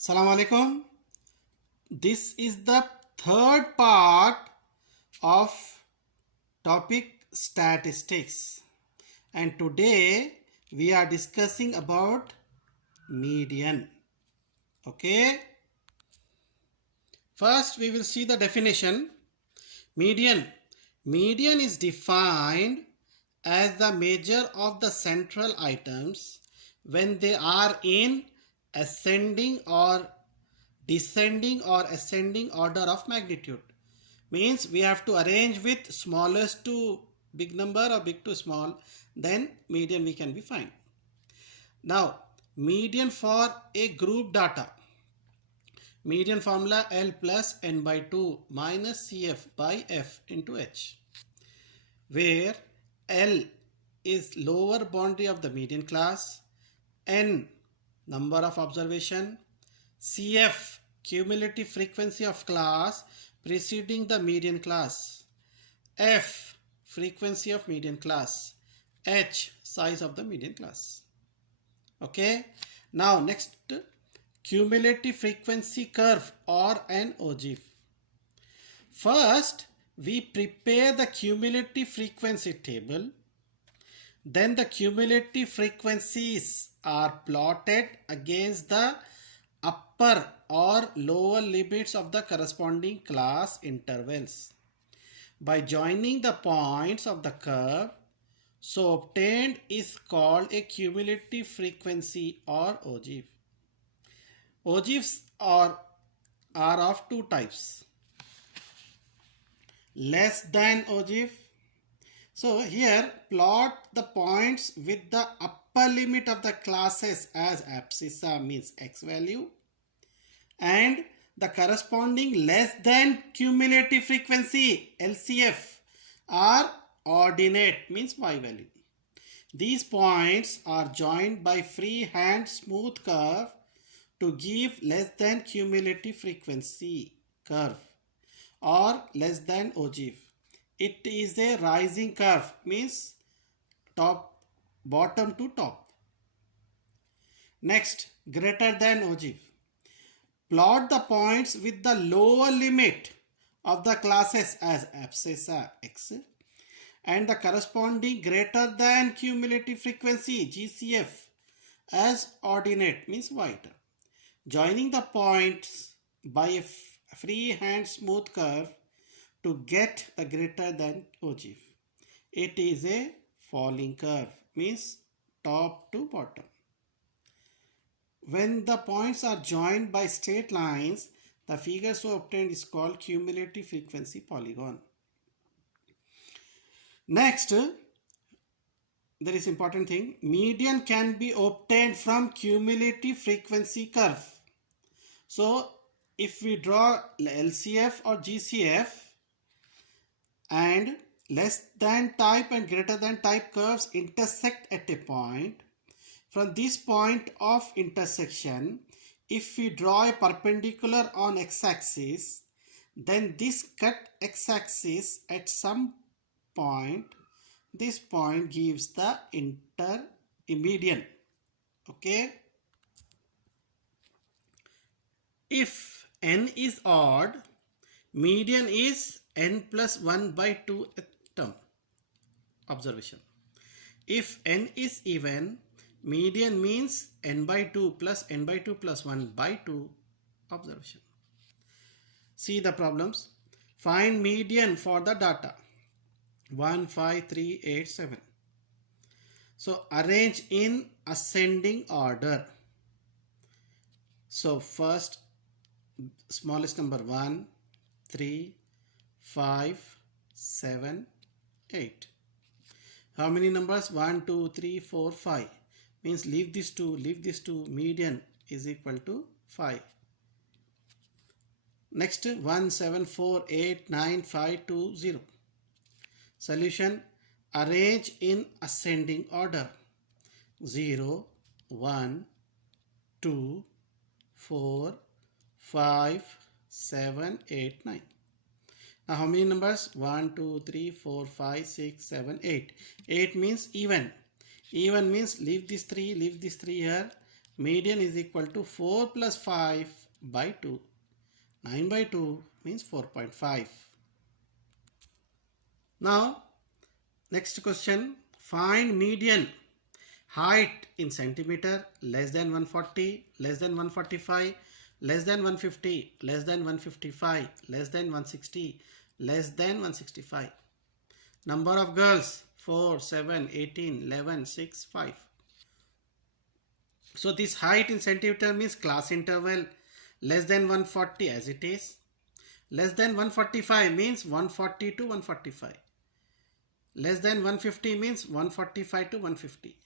Assalamu alaikum. This is the third part of topic statistics, and today we are discussing about median. Okay, first we will see the definition. Median is defined as the measure of the central items when they are in ascending or descending or ascending order of magnitude. Means we have to arrange with smallest to big number or big to small, then median we can be find. Now median for a group data. Median formula L plus n by 2 minus CF by F into H, where L is lower boundary of the median class, n number of observation, CF cumulative frequency of class preceding the median class, F frequency of median class, H size of the median class. Okay, now next, cumulative frequency curve or an ogive. First we prepare the cumulative frequency table, then the cumulative frequencies are plotted against the upper or lower limits of the corresponding class intervals. By joining the points of the curve, so obtained is called a cumulative frequency or ogive. Ogives are of two types. Less than ogive. So here plot the points with the upper limit of the classes as abscissa means x value, and the corresponding less than cumulative frequency LCF are ordinate means y value. These points are joined by freehand smooth curve to give less than cumulative frequency curve or less than ogive. It is a rising curve means bottom to top. Next, greater than ogive. Plot the points with the lower limit of the classes as abscissa x and the corresponding greater than cumulative frequency GCF as ordinate means y term. Joining the points by a freehand smooth curve to get the greater than ogive. It is a falling curve means top to bottom. When the points are joined by straight lines, the figure so obtained is called cumulative frequency polygon. Next, there is important thing. Median can be obtained from cumulative frequency curve. So if we draw LCF or GCF and less than type and greater than type curves intersect at a point, from this point of intersection, if we draw a perpendicular on x-axis, then this cut x-axis at some point, this point gives the median. Okay. If n is odd, median is n plus 1 by 2 term observation. If n is even, median means n by 2 plus n by 2 plus 1 by 2 observation. See the problems. Find median for the data 1, 5, 3, 8, 7. So arrange in ascending order. So first smallest number 1, 3, 5, 7, 8. How many numbers? 1, 2, 3, 4, 5. Means leave this 2, median is equal to 5. Next 1, 7, 4, 8, 9, 5, 2, 0. Solution, arrange in ascending order 0, 1, 2, 4, 5, 7, 8, 9. Now how many numbers? 1, 2, 3, 4, 5, 6, 7, 8. 8 means even. Even means leave this 3 here, Median is equal to 4 plus 5 by 2. 9 by 2 means 4.5. Now, next question. Find median height in centimeter less than 140, less than 145, less than 150, less than 155, less than 160, less than 165. Number of girls 4, 7, 18, 11, 6, 5. So this height in centimeter means class interval less than 140 as it is. Less than 145 means 140 to 145. Less than 150 means 145 to 150.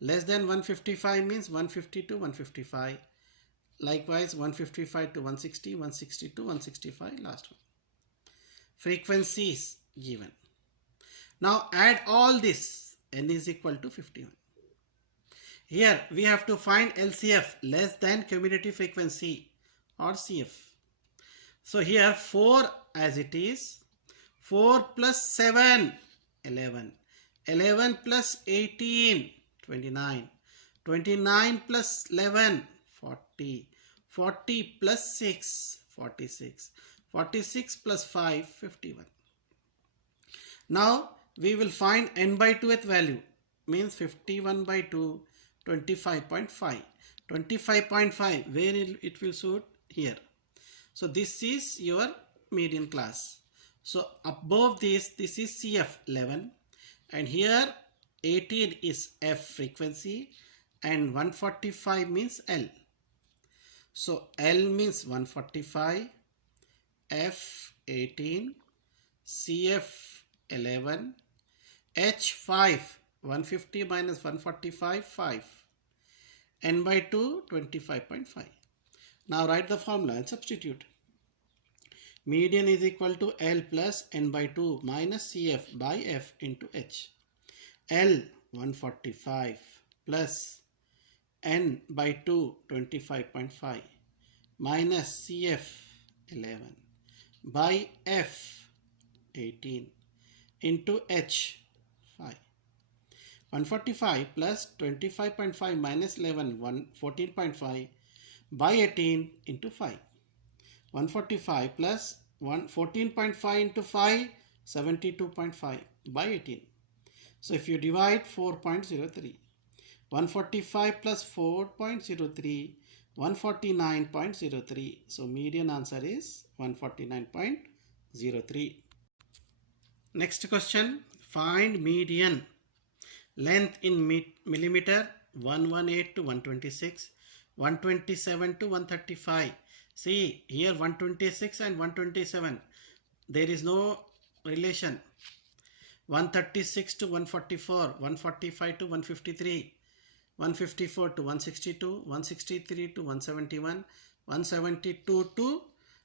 Less than 155 means 150 to 155. Likewise 155 to 160, 160 to 165, last one. Frequencies given. Now add all this, n is equal to 51. Here we have to find LCF, less than cumulative frequency, or CF. So here 4 as it is, 4 plus 7, 11, 11 plus 18, 29, 29 plus 11, 40, 40 plus 6, 46, 46 plus 5, 51. Now we will find n by 2th value, means 51 by 2, 25.5. 25.5, where it will suit? Here. So this is your median class. So above this is CF 11, and here 18 is F frequency, and 145 means L. So L means 145, F 18, CF 11, H 5, 150 minus 145, 5. N by 2, 25.5. Now write the formula and substitute. Median is equal to L plus N by 2 minus CF by F into H. L 145 plus N by 2, 25.5 minus CF 11 by F 18 into H 5. 145 plus 25.5 minus 11, 14.5 by 18 into 5. 145 plus 14.5 into 5, 72.5 by 18. So if you divide 4.03, 145 plus 4.03, 149.03. So median answer is 149.03. Next question, find median length in millimeter 118 to 126, 127 to 135. See here 126 and 127, there is no relation. 136 to 144, 145 to 153, 154 to 162, 163 to 171, 172 to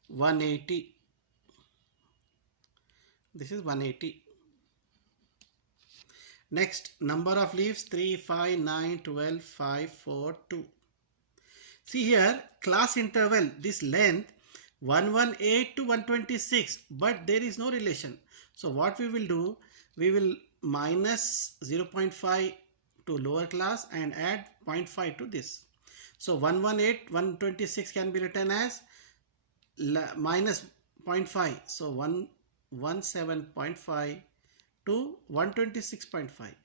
180. This is 180. Next, number of leaves 3, 5, 9, 12, 5, 4, 2. See here, class interval, this length 118 to 126, but there is no relation. So what we will do, we will minus 0.5 to lower class and add 0.5 to this. So 118, 126 can be written as minus 0.5. So 117.5 to 126.5.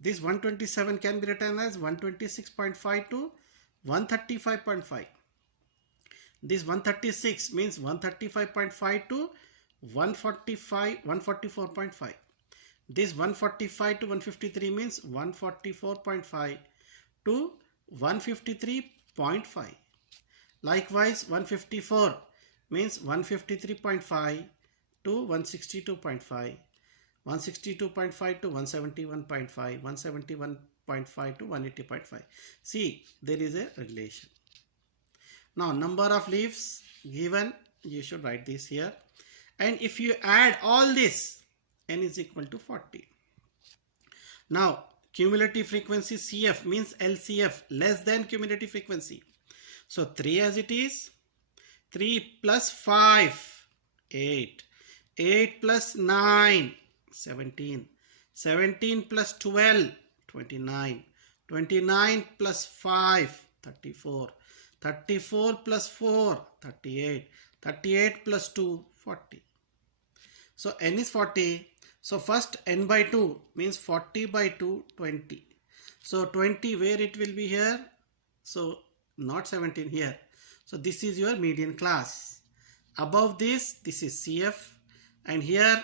This 127 can be written as 126.5 to 135.5. This 136 means 135.5 to 144.5. This 145 to 153 means 144.5 to 153.5. Likewise 154 means 153.5 to 162.5. 162.5 to 171.5, 171.5 to 180.5. See, there is a relation. Now, number of leaves given, you should write this here. And if you add all this, n is equal to 40. Now, cumulative frequency CF means LCF, less than cumulative frequency. So, 3 as it is, 3 plus 5, 8, 8 plus 9, 17, 17 plus 12, 29, 29 plus 5, 34. 34 plus 4, 38. 38 plus 2, 40. So n is 40. So first n by 2 means 40 by 2, 20. So 20 where it will be here? So not 17 here. So this is your median class. Above this is CF, and here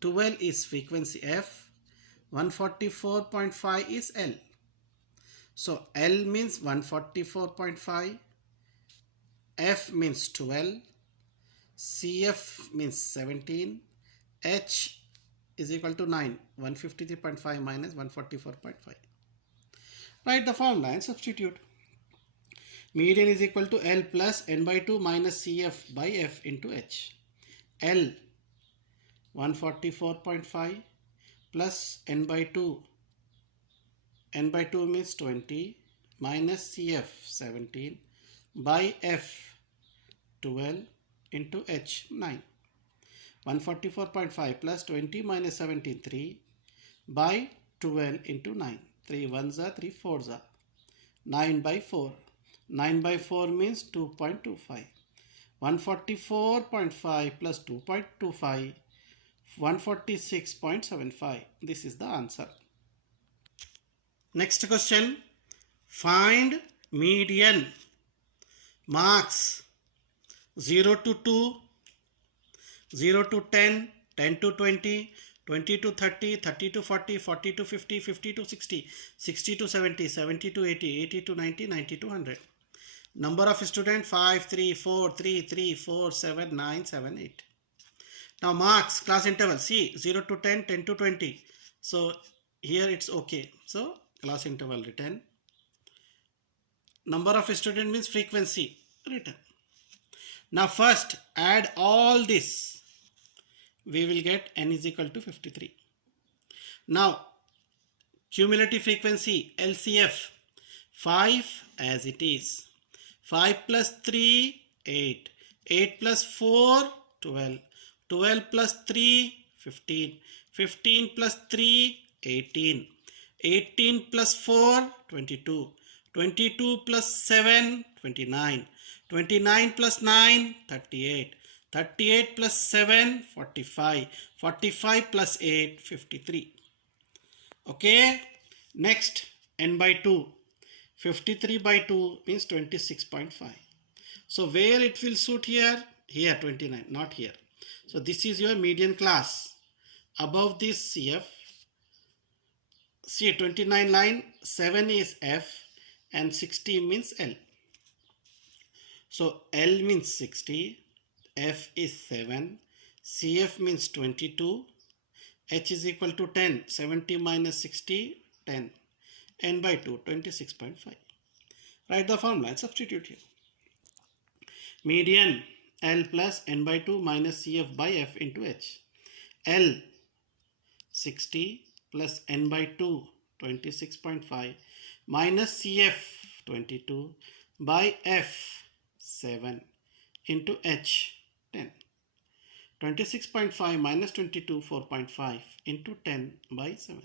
12 is frequency F. 144.5 is L. So L means 144.5, F means 12, CF means 17, H is equal to 9, 153.5 minus 144.5. Write the formula and substitute. Median is equal to L plus n by 2 minus CF by F into H. L 144.5 plus n by 2. N by 2 means 20 minus CF 17 by F 12 into H 9. 144.5 plus 20 minus 17 3 by 12 into 9. 3 ones are 3 fours are 9 by 4. 9 by 4 means 2.25. 144.5 plus 2.25, 146.75. This is the answer. Next question. Find median. Marks 0 to 2, 0 to 10, 10 to 20, 20 to 30, 30 to 40, 40 to 50, 50 to 60, 60 to 70, 70 to 80, 80 to 90, 90 to 100. Number of students 5, 3, 4, 3, 3, 4, 7, 9, 7, 8. Now marks, class interval, see 0 to 10, 10 to 20. So here it's okay. So class interval written. Number of students means frequency written. Now first add all this. We will get n is equal to 53. Now cumulative frequency LCF 5 as it is. 5 plus 3 8. 8 plus 4 12. 12 plus 3 15. 15 plus 3 18. 18 plus 4 22. 22 plus 7 29. 29 plus 9 38. 38 plus 7 45. 45 plus 8 53. Okay. Next n by 2. 53 by 2 means 26.5. So where it will suit here? Here 29, not here. So this is your median class. Above this CF, see 29 line, 7 is F and 60 means L. So L means 60, F is 7, CF means 22, H is equal to 10, 70 minus 60, 10. N by 2, 26.5. Write the formula and substitute here. Median L plus n by 2 minus CF by F into H. L 60 plus n by 2, 26.5 minus CF 22 by F 7 into H 10. 26.5 minus 22, 4.5 into 10 by 7.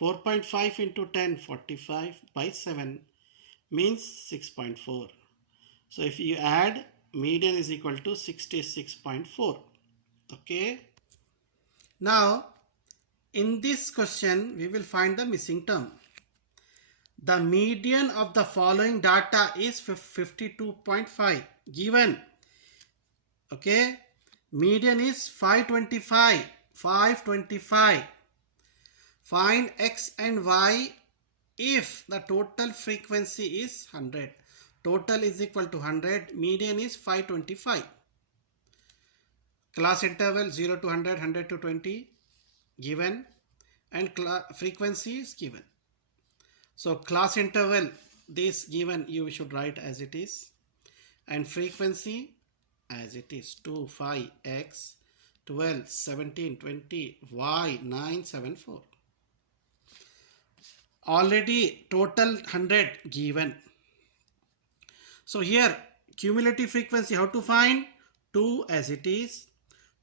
4.5 into 10, 45 by 7 means 6.4. So if you add, median is equal to 66.4. Okay. Now, in this question, we will find the missing term. The median of the following data is 52.5 given. Okay. Median is 525. 525. Find x and y if the total frequency is 100. Total is equal to 100. Median is 525. Class interval 0 to 100, 100 to 20 given, and frequency is given. So class interval, this given you should write as it is, and frequency as it is 2, 5, x, 12, 17, 20, y, 9, 7, 4. Already total 100 given. So here cumulative frequency, how to find? 2 as it is.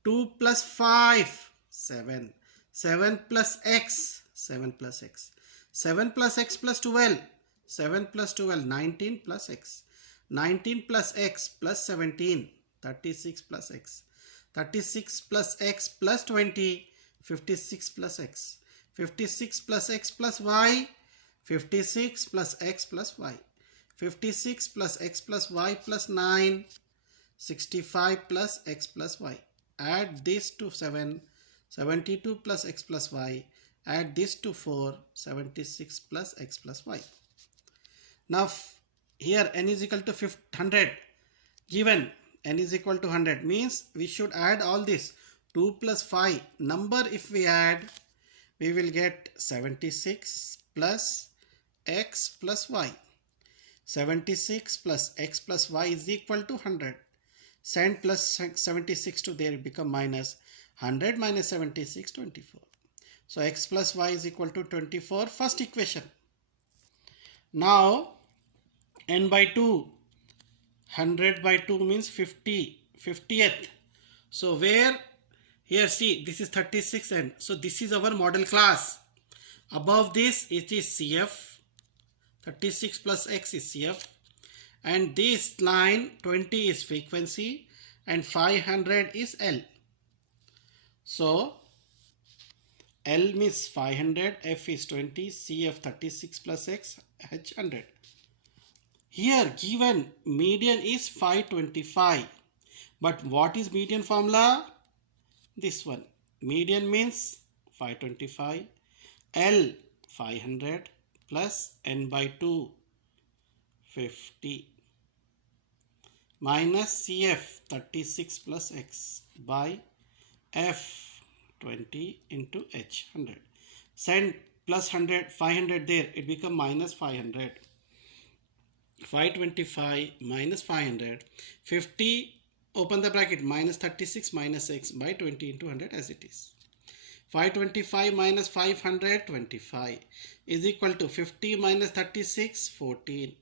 2 plus 5, 7. 7 plus x, 7 plus x. 7 plus x plus 12. 7 plus 12, 19 plus x. 19 plus x plus 17, 36 plus x. 36 plus x plus 20, 56 plus x. 56 plus x plus y, 56 plus x plus y. 56 plus x plus y plus 9, 65 plus x plus y. Add this to 7, 72 plus x plus y. Add this to 4, 76 plus x plus y. Now here n is equal to 100 given. N is equal to 100 means we should add all this. 2 plus 5 number, if we add, we will get 76 plus x plus y. 76 plus x plus y is equal to 100. Send plus 76 to there, it become minus 100 minus 76, 24. So x plus y is equal to 24, first equation. Now n by 2, 100 by 2 means 50, 50th. So where, here see, this is 36n. So this is our model class. Above this it is CF, 36 plus x is CF, and this line 20 is frequency and 500 is L. So L means 500, F is 20, CF 36 plus x, H 100. Here given median is 525. But what is median formula? This one. Median means 525. L 500 plus n by 2 50 minus CF 36 plus x by F 20 into H 100. Send plus 100, 500 there, it become minus 500. 525 minus 500, 50, open the bracket, minus 36 minus x by 20 into 100 as it is. 525 minus 500, 25 is equal to 50 minus 36, 14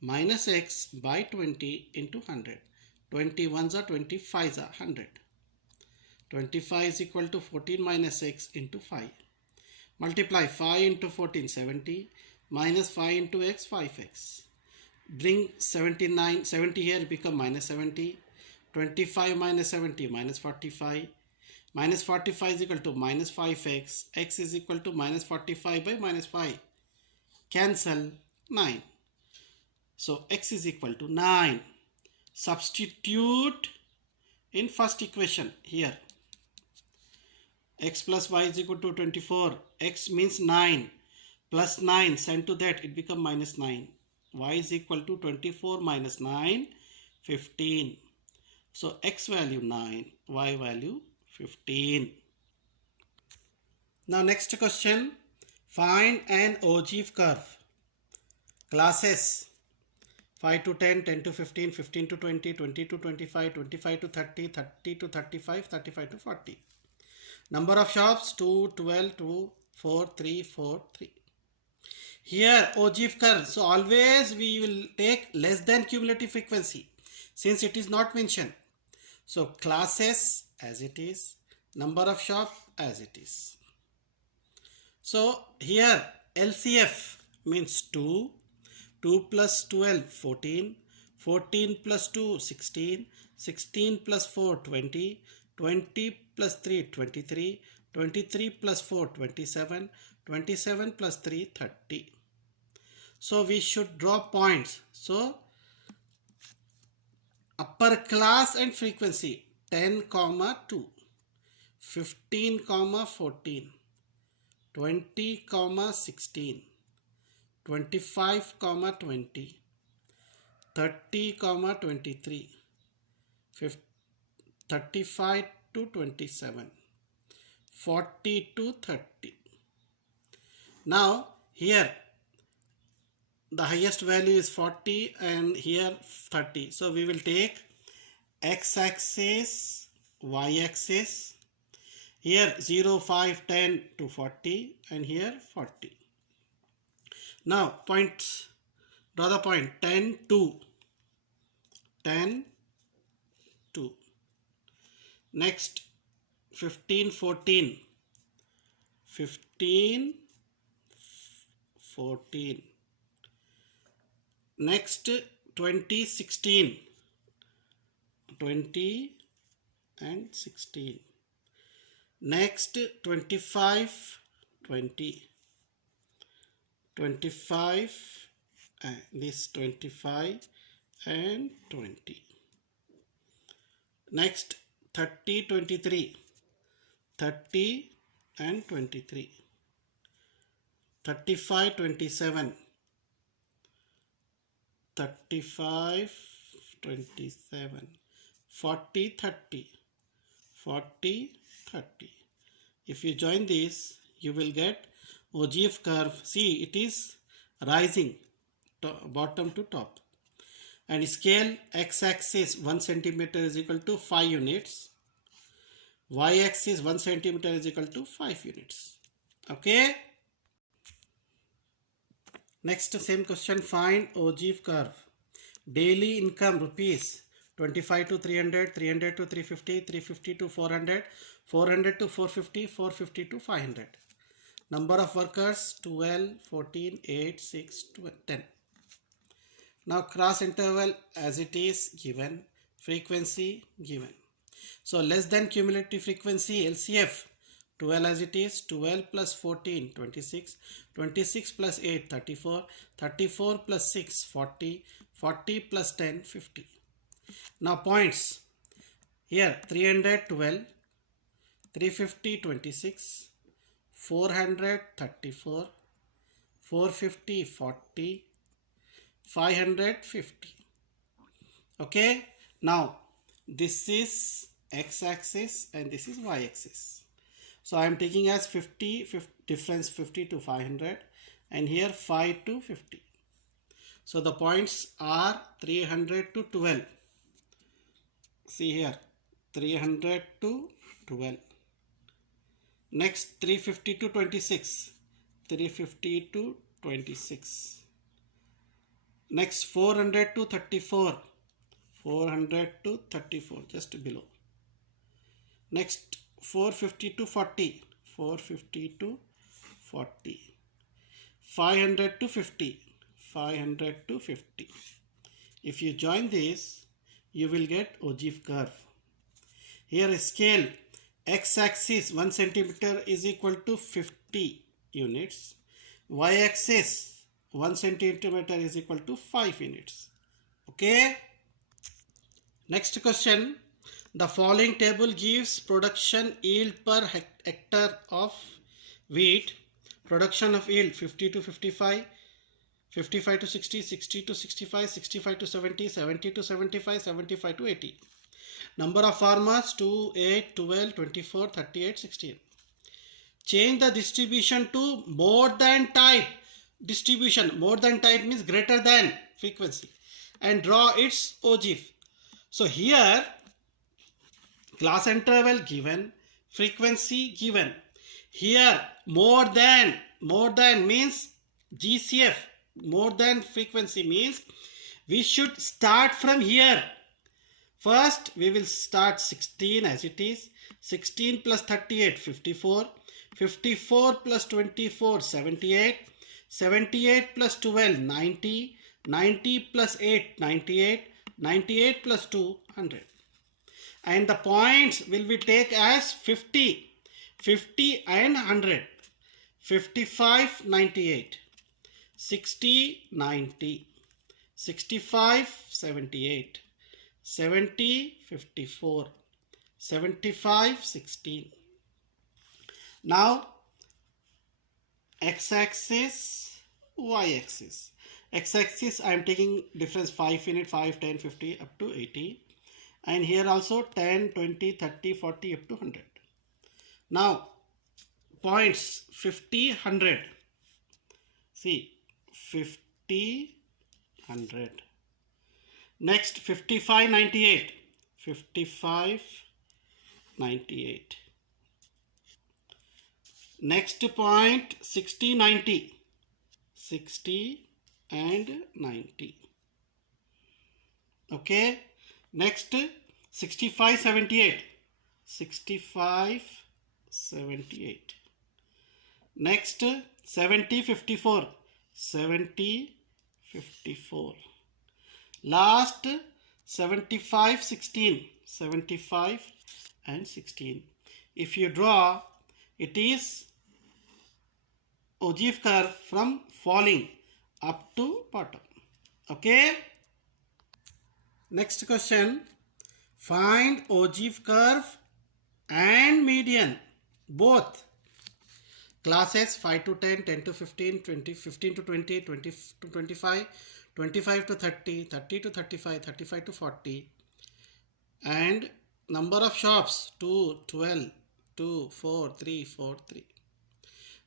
minus x by 20 into 100. 21s are 25s are 100. 25 is equal to 14 minus x into 5. Multiply 5 into 14, 70 minus 5 into x, 5x. Bring 79, 70 here, become minus 70. 25 minus 70, minus 45. Minus 45 is equal to minus 5x. X is equal to minus 45 by minus 5. Cancel 9. So x is equal to 9. Substitute in first equation here. X plus y is equal to 24. X means 9. Plus 9, send to that, it become minus 9. Y is equal to 24 minus 9, 15. So x value 9, y value 15. Now next question, find an ogive curve. Classes 5 to 10, 10 to 15, 15 to 20, 20 to 25, 25 to 30, 30 to 35, 35 to 40. Number of shops 2, 12, 2, 4, 3, 4, 3. Here ogive curve, so always we will take less than cumulative frequency since it is not mentioned. So classes as it is, number of shop as it is. So here LCF means 2, 2 plus 12, 14, 14 plus 2, 16, 16 plus 4, 20, 20 plus 3, 23, 23 plus 4, 27, 27 plus 3, 30. So we should draw points. So upper class and frequency 10, 2, 15, 14, 20, 16, 25, 20, 30, 23, 35 to 27, 40 to 30. Now here the highest value is 40 and here 30. So we will take x-axis, y-axis. Here 0, 5, 10 to 40 and here 40. Now points, draw the point 10, 2. 10, 2. Next 15, 14. 15, 14. Next 2016, 20 and 16. Next 25, 20, 25 and this 25 and 20. Next 30, 23, 30 and 23, 35, 27, 35, 27, 40, 30, 40, 30. If you join this, you will get Ogive curve. See, it is rising bottom to top. And scale x-axis 1 centimeter is equal to 5 units. Y-axis 1 centimeter is equal to 5 units. Okay. Next same question, find Ogive curve. Daily income rupees 25 to 300, 300 to 350, 350 to 400, 400 to 450, 450 to 500. Number of workers 12, 14, 8, 6, 10. Now cross interval as it is given, frequency given. So less than cumulative frequency LCF 12 as it is, 12 plus 14 26, 26 plus 8 34, 34 plus 6 40, 40 plus 10 50. Now points here 312, 350 26, 400 34, 450 40, 550. Okay, now this is x-axis and this is y-axis. So I am taking as 50, difference 50 to 500 and here 5 to 50. So the points are 300 to 12. See here 300 to 12. Next 350 to 26. 350 to 26. Next 400 to 34. 400 to 34, just below. Next 450 to 40. 450 to 40. 500 to 50. 500 to 50. If you join this, you will get Ogive curve. Here a scale x-axis 1 centimeter is equal to 50 units. Y-axis 1 centimeter is equal to 5 units. Okay. Next question. The following table gives production yield per hectare of wheat. Production of yield 50 to 55, 55 to 60, 60 to 65, 65 to 70, 70 to 75, 75 to 80. Number of farmers 2, 8, 12, 24, 38, 16. Change the distribution to more than type distribution. More than type means greater than frequency. And draw its Ogive. So here class interval given, frequency given. Here more than means GCF. More than frequency means we should start from here. First we will start 16 as it is. 16 plus 38 54. 54 plus 24 78. 78 plus 12 90. 90 plus 8 98. 98 plus 2 100. And the points will be take as 50. 50 and 100. 55 98. 60 90. 65 78. 70 54. 75 16. Now x-axis, y-axis. X-axis I am taking difference 5 unit, 5 10 50 up to 80, and here also 10 20 30 40 up to 100. Now points 50 100. See 50 100. Next 55 98. 55 98. Next point 60 90. 60 and 90. Okay. Next 65 78. 65 78. Next 70 54. 70 54. Last 75, 16. 75 and 16. If you draw, it is ogive curve from falling up to bottom. Okay. Next question. Find ogive curve and median both. Classes 5 to 10, 10 to 15, 20, 15 to 20, 20 to 25, 25 to 30, 30 to 35, 35 to 40. And number of shops 2, 12, 2, 4, 3, 4, 3.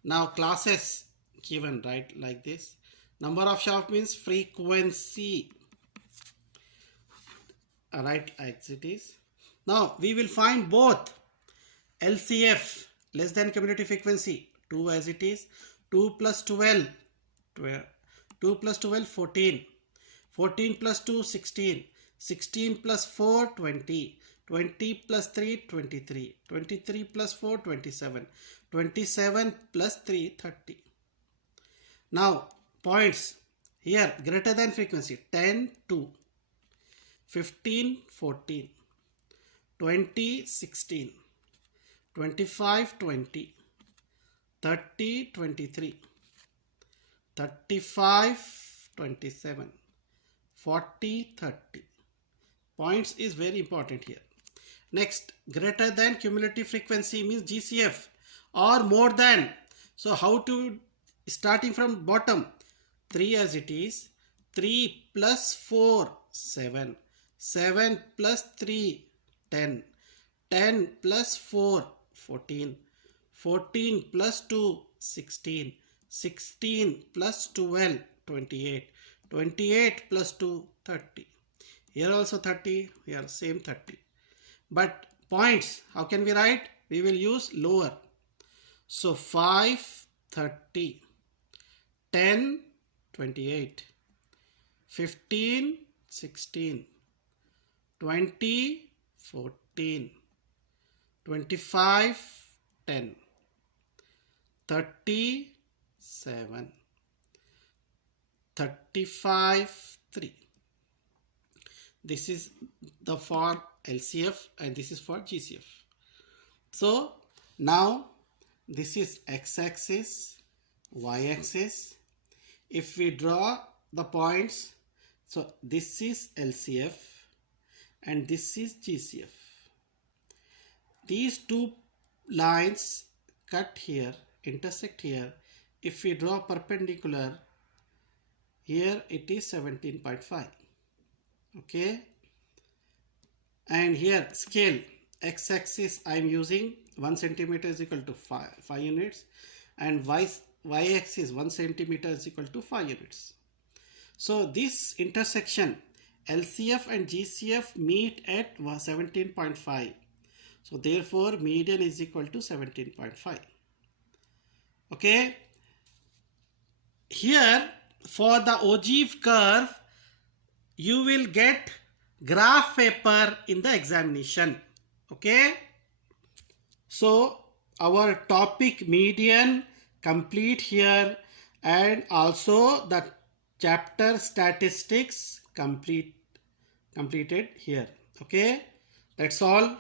Now classes given, right, like this. Number of shop means frequency. Right, as it is. Now we will find both LCF less than cumulative frequency 2 as it is. 2 plus 12, 2 plus 12 14, 14 plus 2 16, 16 plus 4 20, 20 plus 3 23, 23 plus 4 27, 27 plus 3 30. Now points here greater than frequency 10 2, 15 14, 20 16, 25 20, 30 23, 35 27, 40 30. Points is very important here. Next, greater than cumulative frequency means GCF or more than. So how to, starting from bottom, 3 as it is, 3 plus 4 7, 7 plus 3 10, 10 plus 4 14, 14 plus 2 16, 16 plus 12 28, 28 plus 2 30. Here also 30, here same 30. But points, how can we write? We will use lower. So 5 30, 10 28, 15 16, 20 14, 25 10, 30 7, 35 3. This is the for LCF and this is for GCF. So now this is x-axis, y-axis. If we draw the points, so this is LCF and this is GCF. These two lines cut here, intersect here. If we draw perpendicular, here it is 17.5. Okay, and here scale x-axis I am using 1 centimeter is equal to 5 units and y-axis 1 centimeter is equal to 5 units. So this intersection LCF and GCF meet at 17.5. So therefore median is equal to 17.5. Okay, here for the ogive curve you will get graph paper in the examination. Okay, so our topic median complete here and also the chapter statistics completed here. Okay, that's all.